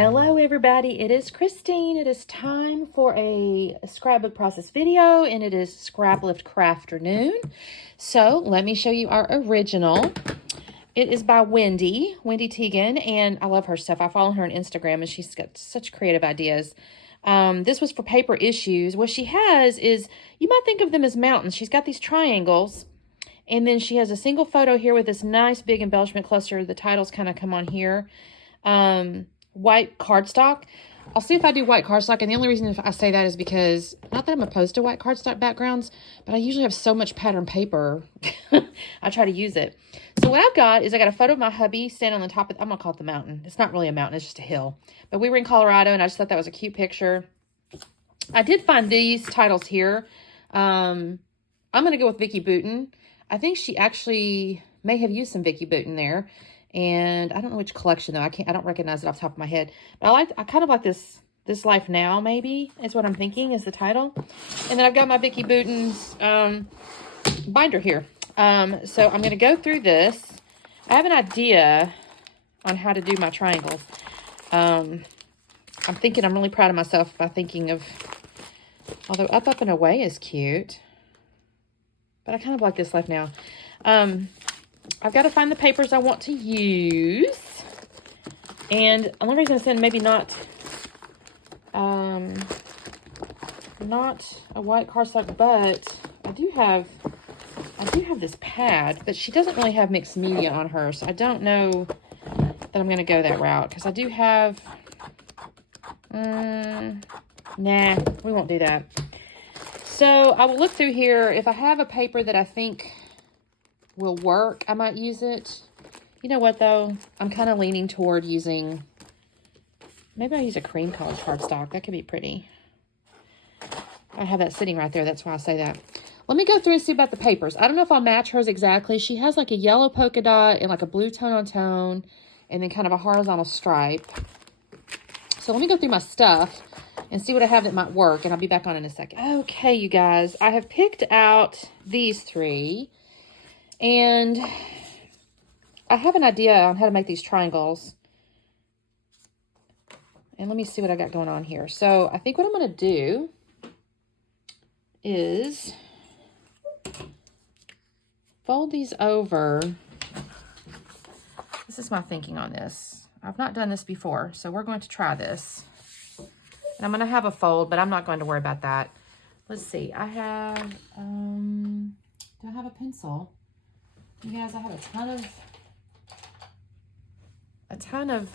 Hello everybody, it is Christine. It is time for a scrapbook process video and it is Scraplift Crafternoon. So let me show you our original. It is by Wendy Tegan, and I love her stuff. I follow her on Instagram and she's got such creative ideas. This was for paper issues. What she has is, you might think of them as mountains. She's got these triangles and then she has a single photo here with this nice big embellishment cluster. The titles kind of come on here. White cardstock. I'll see if I do white cardstock, and the only reason I say that is because, not that I'm opposed to white cardstock backgrounds, but I usually have so much pattern paper, I try to use it. So what I've got is I got a photo of my hubby standing on the top of, I'm going to call it the mountain. It's not really a mountain, it's just a hill. But we were in Colorado, and I just thought that was a cute picture. I did find these titles here. I'm going to go with Vicki Boutin. I think she actually may have used some Vicki Boutin there. And I don't know which collection though. I don't recognize it off the top of my head. But I kind of like this Life Now, maybe, is what I'm thinking is the title. And then I've got my Vicki Boutin's binder here. So I'm going to go through this. I have an idea on how to do my triangles. I'm thinking I'm really proud of myself by thinking of, although Up, Up, and Away is cute. But I kind of like this Life Now. I've got to find the papers I want to use. And the only reason I said maybe not a white cardstock, but I do have this pad, but she doesn't really have mixed media on her, so I don't know that I'm going to go that route, because I do have, nah, we won't do that. So I will look through here. If I have a paper that I think will work, I might use it. You know what though? I'm kind of leaning toward using, maybe I'll use a cream colored cardstock. That could be pretty. I have that sitting right there. That's why I say that. Let me go through and see about the papers. I don't know if I'll match hers exactly. She has like a yellow polka dot and like a blue tone on tone and then kind of a horizontal stripe. So let me go through my stuff and see what I have that might work, and I'll be back on in a second. Okay, you guys, I have picked out these three. And I have an idea on how to make these triangles. And let me see what I got going on here. So I think what I'm going to do is fold these over. This is my thinking on this. I've not done this before, so we're going to try this. And I'm going to have a fold, but I'm not going to worry about that. Let's see. I have, do I have a pencil? You guys, I have a ton of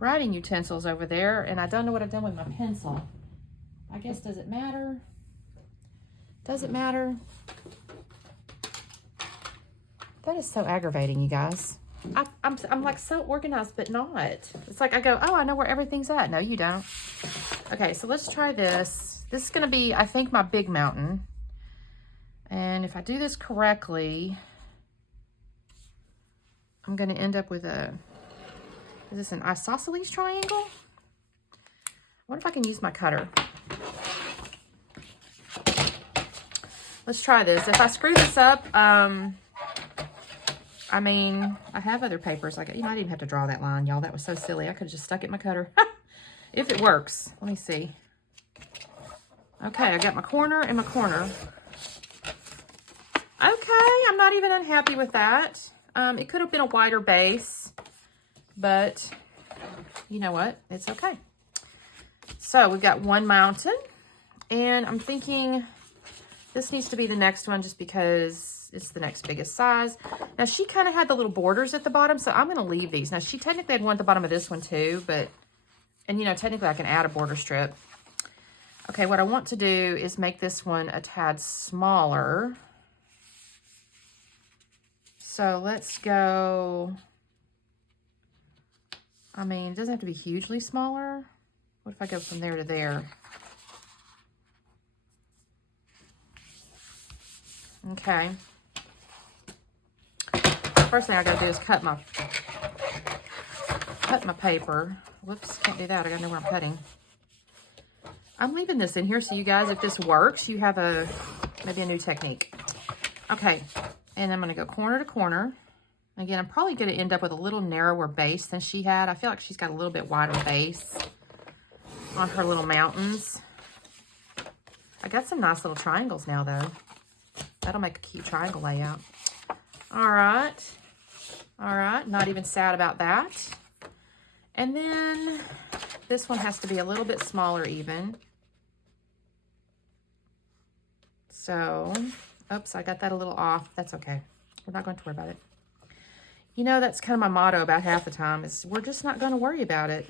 writing utensils over there, and I don't know what I've done with my pencil. I guess, does it matter? Does it matter? That is so aggravating, you guys. I'm like so organized, but not. It's like I go, oh, I know where everything's at. No, you don't. Okay, so let's try this. This is going to be, I think, my big mountain. And if I do this correctly, I'm going to end up with a, is this an isosceles triangle? What if I can use my cutter? Let's try this. If I screw this up, I mean, I have other papers. Like, you know, I didn't have to draw that line, y'all. That was so silly. I could have just stuck it in my cutter. If it works. Let me see. Okay, I got my corner and my corner. Okay, I'm not even unhappy with that. It could have been a wider base, but you know what? It's okay. So we've got one mountain, and I'm thinking this needs to be the next one just because it's the next biggest size. Now, she kind of had the little borders at the bottom, so I'm going to leave these. Now, she technically had one at the bottom of this one too, but, and you know, technically I can add a border strip. Okay, what I want to do is make this one a tad smaller. So let's go, I mean, it doesn't have to be hugely smaller. What if I go from there to there? Okay. First thing I gotta do is cut my paper. Whoops, can't do that. I gotta know where I'm cutting. I'm leaving this in here so you guys, if this works, you have maybe a new technique. Okay, and I'm gonna go corner to corner. Again, I'm probably going to end up with a little narrower base than she had. I feel like she's got a little bit wider base on her little mountains. I got some nice little triangles now, though. That'll make a cute triangle layout. All right. All right. Not even sad about that. And then this one has to be a little bit smaller even. So, oops, I got that a little off. That's okay. We're not going to worry about it. You know, that's kind of my motto about half the time is we're just not going to worry about it.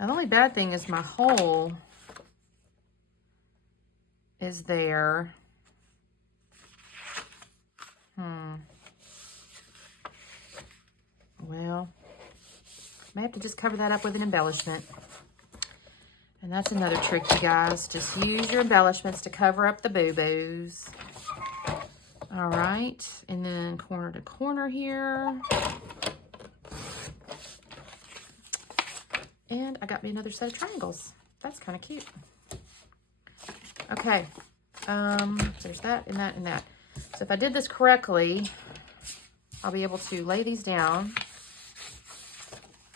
Now, the only bad thing is my hole is there. Well, may have to just cover that up with an embellishment. And that's another trick, you guys. Just use your embellishments to cover up the boo-boos. All right, and then corner to corner here. And I got me another set of triangles. That's kind of cute. Okay, there's that and that and that. So if I did this correctly, I'll be able to lay these down.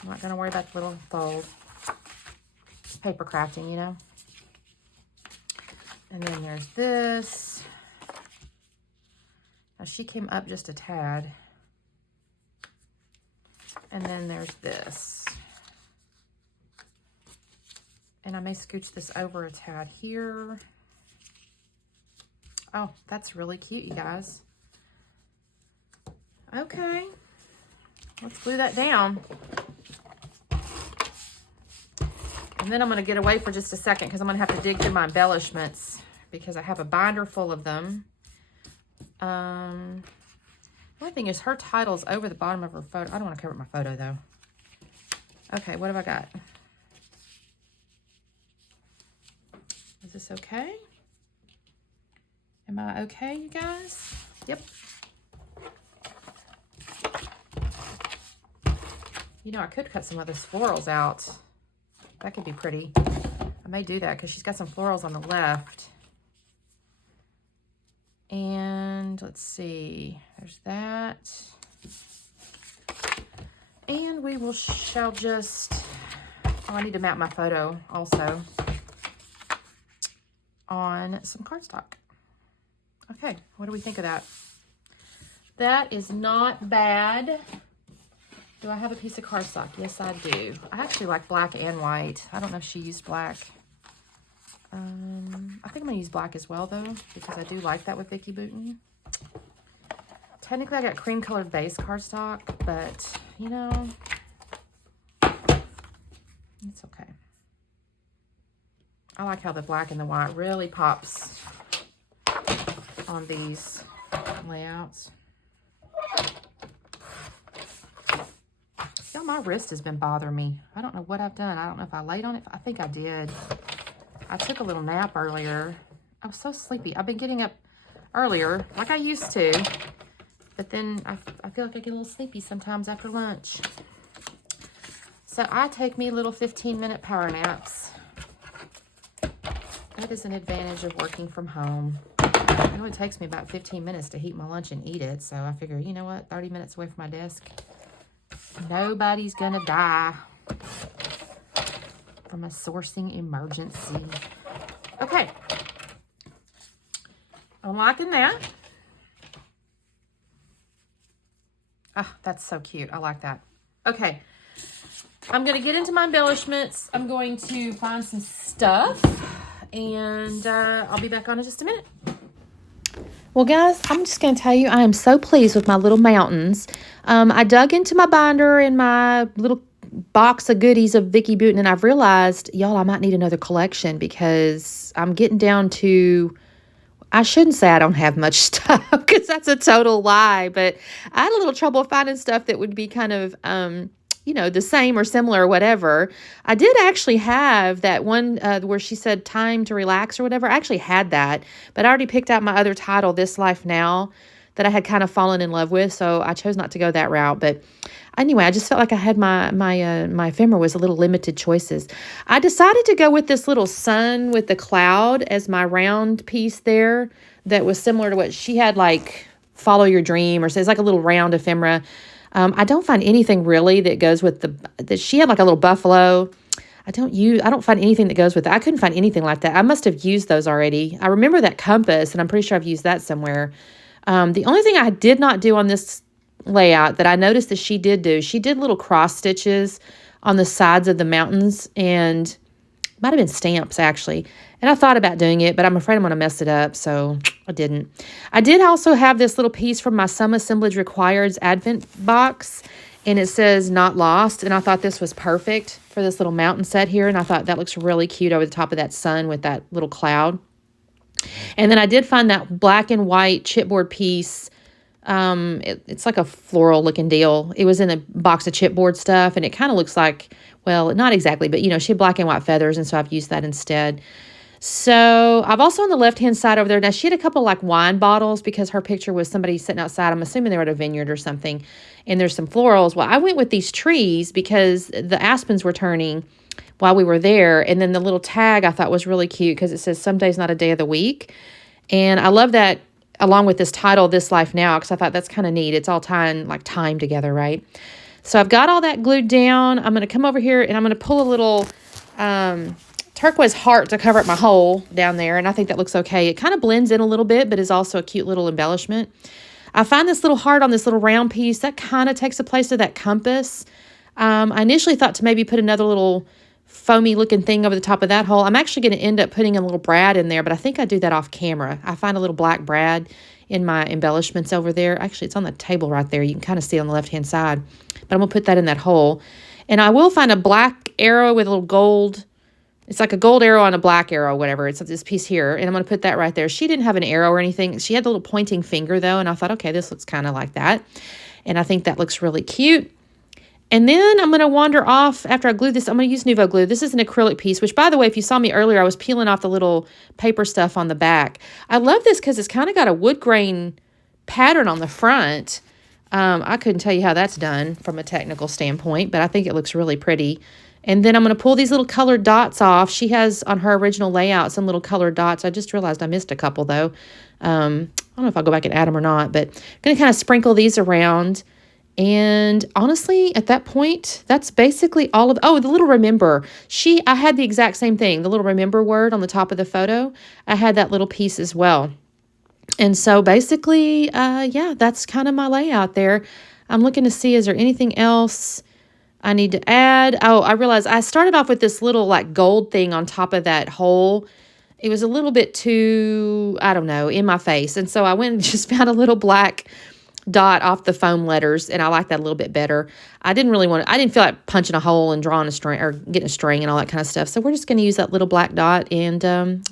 I'm not going to worry about the little fold. It's paper crafting, you know. And then there's this. Now she came up just a tad. And then there's this. And I may scooch this over a tad here. Oh, that's really cute, you guys. Okay. Let's glue that down. And then I'm going to get away for just a second because I'm going to have to dig through my embellishments because I have a binder full of them. One thing is her title's over the bottom of her photo. I don't want to cover my photo though. Okay, what have I got? Is this okay? Am I okay, you guys? Yep. You know, I could cut some of those florals out. That could be pretty. I may do that because she's got some florals on the left. And let's see, there's that. And we shall just, oh, I need to map my photo also on some cardstock. Okay, what do we think of that? That is not bad. Do I have a piece of cardstock? Yes, I do. I actually like black and white. I don't know if she used black. I think I'm going to use black as well, though, because I do like that with Vicki Boutin. Technically, I got cream colored base cardstock, but, you know, it's okay. I like how the black and the white really pops on these layouts. Y'all, my wrist has been bothering me. I don't know what I've done. I don't know if I laid on it. I think I did. I took a little nap earlier. I was so sleepy. I've been getting up earlier like I used to. But then I feel like I get a little sleepy sometimes after lunch. So I take me little 15-minute power naps. That is an advantage of working from home. I know it takes me about 15 minutes to heat my lunch and eat it. So I figure, you know what? 30 minutes away from my desk. Nobody's gonna die from a sourcing emergency. Okay. I'm liking that. Ah, that's so cute. I like that. Okay. I'm going to get into my embellishments. I'm going to find some stuff. And I'll be back on in just a minute. Well, guys, I'm just going to tell you, I am so pleased with my little mountains. I dug into my binder and my little box of goodies of Vicki Boutin, and I've realized, y'all, I might need another collection because I'm getting down to, I shouldn't say I don't have much stuff because that's a total lie, but I had a little trouble finding stuff that would be kind of, you know, the same or similar or whatever. I did actually have that one where she said time to relax or whatever. I actually had that, but I already picked out my other title, This Life Now, that I had kind of fallen in love with, so I chose not to go that route. But anyway, I just felt like I had my ephemera was a little limited choices. I decided to go with this little sun with the cloud as my round piece there that was similar to what she had, like follow your dream, or says like a little round ephemera. I don't find anything really that goes with that she had like a little buffalo. I don't find anything that goes with that. I couldn't find anything like that. I must have used those already. I remember that compass, and I'm pretty sure I've used that somewhere. The only thing I did not do on this layout that I noticed that she did little cross stitches on the sides of the mountains, and might have been stamps actually. And I thought about doing it, but I'm afraid I'm going to mess it up, so I didn't. I did also have this little piece from my Some Assemblage Required's Advent box, and it says Not Lost, and I thought this was perfect for this little mountain set here, and I thought that looks really cute over the top of that sun with that little cloud. And then I did find that black and white chipboard piece. It's like a floral looking deal. It was in a box of chipboard stuff, and it kind of looks like, well, not exactly, but she had black and white feathers, and so I've used that instead. So I've also on the left-hand side over there, now she had a couple like wine bottles because her picture was somebody sitting outside. I'm assuming they were at a vineyard or something, and there's some florals. Well, I went with these trees because the aspens were turning while we were there, and then the little tag I thought was really cute because it says some days not a day of the week, and I love that along with this title, This Life Now, because I thought that's kind of neat. It's all tying like time together, right? So I've got all that glued down. I'm going to come over here and I'm going to pull a little turquoise heart to cover up my hole down there, and I think that looks okay. It kind of blends in a little bit, but is also a cute little embellishment. I find this little heart on this little round piece. That kind of takes the place of that compass. I initially thought to maybe put another little foamy looking thing over the top of that hole. I'm actually going to end up putting a little brad in there, but I think I do that off camera. I find a little black brad in my embellishments over there. Actually, it's on the table right there. You can kind of see on the left-hand side, but I'm going to put that in that hole. And I will find a black arrow with a little gold. It's like a gold arrow on a black arrow, whatever. It's this piece here, and I'm going to put that right there. She didn't have an arrow or anything. She had the little pointing finger, though, and I thought, okay, this looks kind of like that. And I think that looks really cute. And then I'm going to wander off after I glue this. I'm going to use Nuvo glue. This is an acrylic piece, which, by the way, if you saw me earlier, I was peeling off the little paper stuff on the back. I love this because it's kind of got a wood grain pattern on the front. I couldn't tell you how that's done from a technical standpoint, but I think it looks really pretty. And then I'm going to pull these little colored dots off. She has on her original layout some little colored dots. I just realized I missed a couple, though. I don't know if I'll go back and add them or not, but I'm going to kind of sprinkle these around. And honestly, at that point, that's basically all of, oh, the little remember. I had the exact same thing, the little remember word on the top of the photo. I had that little piece as well. And so basically, yeah, that's kind of my layout there. I'm looking to see, is there anything else I need to add? Oh, I realized I started off with this little like gold thing on top of that hole. It was a little bit too, I don't know, in my face. And so I went and just found a little black dot off the foam letters, and I like that a little bit better. I didn't feel like punching a hole and drawing a string or getting a string and all that kind of stuff. So we're just going to use that little black dot, and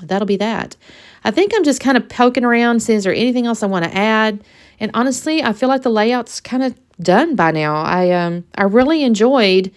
that'll be that. I think I'm just kind of poking around, seeing is there anything else I want to add. And honestly, I feel like the layout's kind of done by now. I really enjoyed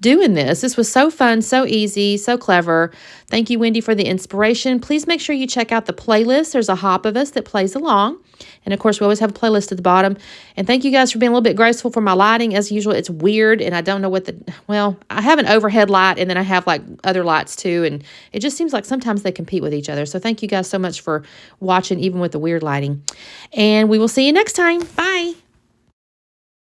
doing this. This was so fun, so easy, so clever. Thank you, Wendy, for the inspiration. Please make sure you check out the playlist. There's a hop of us that plays along. And of course, we always have a playlist at the bottom. And thank you guys for being a little bit graceful for my lighting. As usual, it's weird, and I don't know well, I have an overhead light, and then I have like other lights too. And it just seems like sometimes they compete with each other. So thank you guys so much for watching, even with the weird lighting. And we will see you next time. Bye.